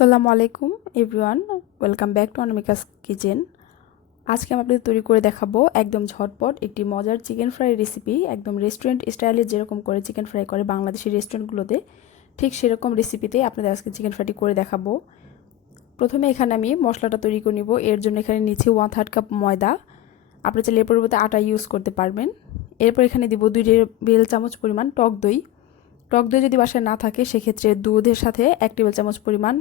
আসসালামু আলাইকুম everyone, welcome back to Anamika's kitchen. আজকে আমি আপনাদের তৈরি করে দেখাবো একদম ঝটপট একটি মজার চিকেন ফ্রাই রেসিপি। একদম রেস্টুরেন্ট স্টাইলে যেরকম করে চিকেন ফ্রাই করে বাংলাদেশি রেস্টুরেন্টগুলোতে, ঠিক সেরকম রেসিপিতে আপনাদের আজকে চিকেন ফ্রাইটি করে দেখাবো। প্রথমে এখানে আমি মশলাটা তৈরি করে নিব। এর জন্য এখানে নিচ্ছি 1/3 কাপ ময়দা। আপনি চাইলে এর পরিবর্তে আটা ইউজ করতে পারবেন। এরপর এখানে দিব 2 টেবিল চামচ পরিমাণ টক দই। টক দই যদি বাসায় না থাকে সেক্ষেত্রে দুধের সাথে 1 টেবিল চামচ পরিমাণ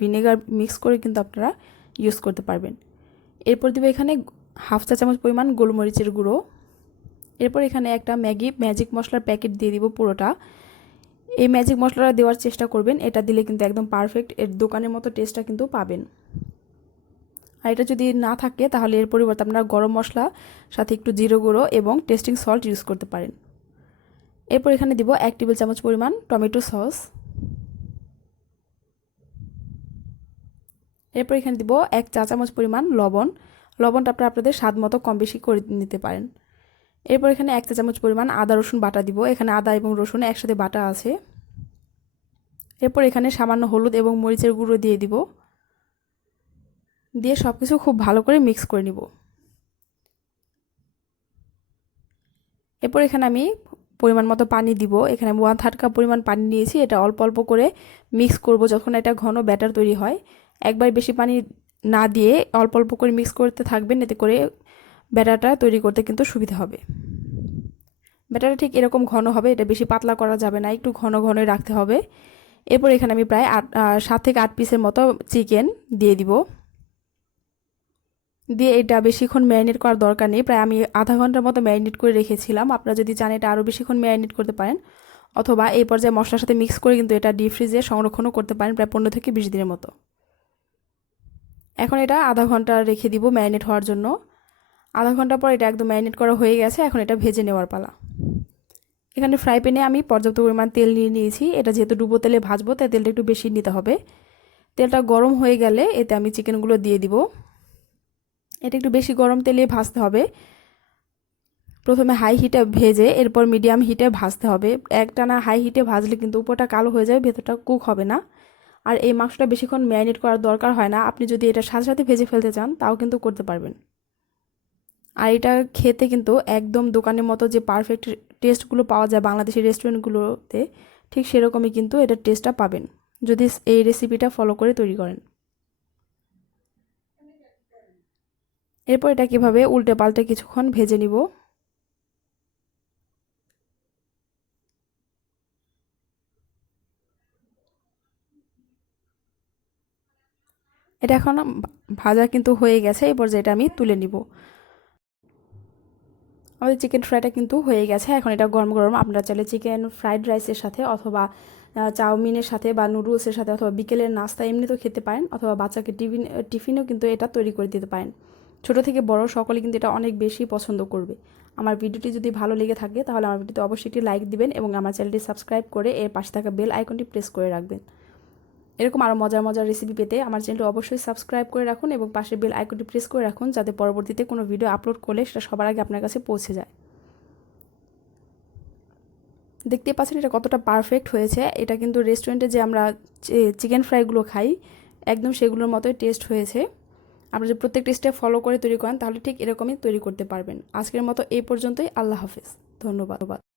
ভিনেগার মিক্স করে কিন্তু আপনারা ইউজ করতে পারবেন। এরপর দিব এখানে হাফ চা চামচ পরিমাণ গোলমরিচের গুঁড়ো। এরপর এখানে একটা ম্যাজিক মশলার প্যাকেট দিয়ে দিব পুরোটা। এই ম্যাজিক মশলাটা দেওয়ার চেষ্টা করবেন, এটা দিলে কিন্তু একদম পারফেক্ট এর দোকানের মতো টেস্টটা কিন্তু পাবেন। আর এটা যদি না থাকে তাহলে এর পরিবর্তে আপনারা গরম মশলা সাথে একটু জিরে গুঁড়ো এবং টেস্টিং সল্ট ইউজ করতে পারেন। এরপর এখানে দিব 1 টেবিল চামচ পরিমাণ টমেটো সস। এরপর এখানে দিব 1 চা চামচ পরিমাণ লবণ। লবণটা আপনারা আপনাদের স্বাদ মতো কম বেশি করে নিতে পারেন। এরপর এখানে 1 চা চামচ পরিমাণ আদা রসুন বাটা দিব। এখানে আদা এবং রসুন একসাথে বাটা আছে। এরপর এখানে সামান্য হলুদ এবং মরিচের গুঁড়ো দিয়ে দিব। দিয়ে সব কিছু খুব ভালো করে মিক্স করে নিব। এরপর এখানে আমি পরিমাণ মতো পানি দিব। এখানে আমি 1/3 কাপ পরিমাণ পানি নিয়েছি। এটা অল্প অল্প করে মিক্স করব যখন এটা ঘন ব্যাটার তৈরি হয়। একবার বেশি পানি না দিয়ে অল্প অল্প করে মিক্স করতে থাকবেন, এতে করে ব্যাটারটা তৈরি করতে কিন্তু সুবিধা হবে। ব্যাটারটা ঠিক এরকম ঘন হবে, এটা বেশি পাতলা করা যাবে না, একটু ঘন ঘন রাখতে হবে। এরপর এখানে আমি প্রায় 7 থেকে 8 পিসের মতো চিকেন দিয়ে দিব। দিয়ে এটা বেশিক্ষণ ম্যারিনেট করার দরকার নেই, প্রায় আমি আধা ঘন্টার মতো ম্যারিনেট করে রেখেছিলাম। আপনারা যদি চান এটা আরও বেশিক্ষণ ম্যারিনেট করতে পারেন, অথবা এই পর্যায়ে মশলার সাথে মিক্স করে কিন্তু এটা ডিপ ফ্রিজে সংরক্ষণও করতে পারেন প্রায় 15 থেকে 20 দিনের মতো। এখন এটা আধা ঘন্টা রেখে দিব ম্যারিনেট হওয়ার জন্য। আধা ঘন্টা পর এটা একদম ম্যারিনেট করা হয়ে গেছে। এখন এটা ভেজে নেওয়ার পালা। এখানে ফ্রাই প্যানে আমি পর্যাপ্ত পরিমাণ তেল নিয়ে নিয়েছি। এটা যেহেতু ডুবো তেলে ভাজবো তাই তেলটা একটু বেশি নিতে হবে। তেলটা গরম হয়ে গেলে এতে আমি চিকেনগুলো দিয়ে দিব। এটা একটু বেশি গরম তেলে ভাজতে হবে। প্রথমে হাই হিটে ভেজে এরপর মিডিয়াম হিটে ভাজতে হবে। একটানা হাই হিটে ভাজলে কিন্তু উপরটা কালো হয়ে যাবে, ভেতরটা কুক হবে না। আর এই মাংসটা বেশিক্ষণ ম্যারিনেট করার দরকার হয় না। আপনি যদি এটা সাথে সাথে ভেজে ফেলতে চান তাও কিন্তু করতে পারবেন। আর এটা খেতে কিন্তু একদম দোকানের মতো যে পারফেক্ট টেস্টগুলো পাওয়া যায় বাংলাদেশি রেস্টুরেন্টগুলোতে, ঠিক সেরকমই কিন্তু এটার টেস্টটা পাবেন যদি এই রেসিপিটা ফলো করে তৈরি করেন। এরপর এটা কীভাবে উল্টে পাল্টে কিছুক্ষণ ভেজে নিব। এটা এখন ভাজা কিন্তু হয়ে গেছে। এই পর্যায়ে এটা আমি তুলে নিব। আমাদের চিকেন ফ্রাইটা কিন্তু হয়ে গেছে। এখন এটা গরম গরম আপনারা চাইলে চিকেন ফ্রাইড রাইসের সাথে অথবা চাউমিনের সাথে বা নুডলসের সাথে অথবা বিকেলের নাস্তা এমনিতেও খেতে পারেন, অথবা বাচ্চাকে টিফিনেও কিন্তু এটা তৈরি করে দিতে পারেন। ছোটো থেকে বড় সকলে কিন্তু এটা অনেক বেশি পছন্দ করবে। আমার ভিডিওটি যদি ভালো লেগে থাকে তাহলে আমার ভিডিওতে অবশ্যই একটি লাইক দিবেন এবং আমার চ্যানেলটি সাবস্ক্রাইব করে এর পাশে থাকা বেল আইকনটি প্রেস করে রাখবেন। এরকম আরও মজার মজার রেসিপি পেতে আমার চ্যানেলটি অবশ্যই সাবস্ক্রাইব করে রাখুন এবং পাশে বেল আইকনটি প্রেস করে রাখুন, যাতে পরবর্তীতে কোনো ভিডিও আপলোড করলে সেটা সবার আগে আপনার কাছে পৌঁছে যায়। দেখতে পাচ্ছেন এটা কতটা পারফেক্ট হয়েছে। এটা কিন্তু রেস্টুরেন্টে যে আমরা চিকেন ফ্রাইগুলো খাই একদম সেগুলোর মতোই টেস্ট হয়েছে। আপনারা যদি প্রত্যেকটা স্টেপ ফলো করে তৈরি করেন তাহলে ঠিক এরকমই তৈরি করতে পারবেন। আজকের মতো এই পর্যন্তই। আল্লাহ হাফেজ। ধন্যবাদ।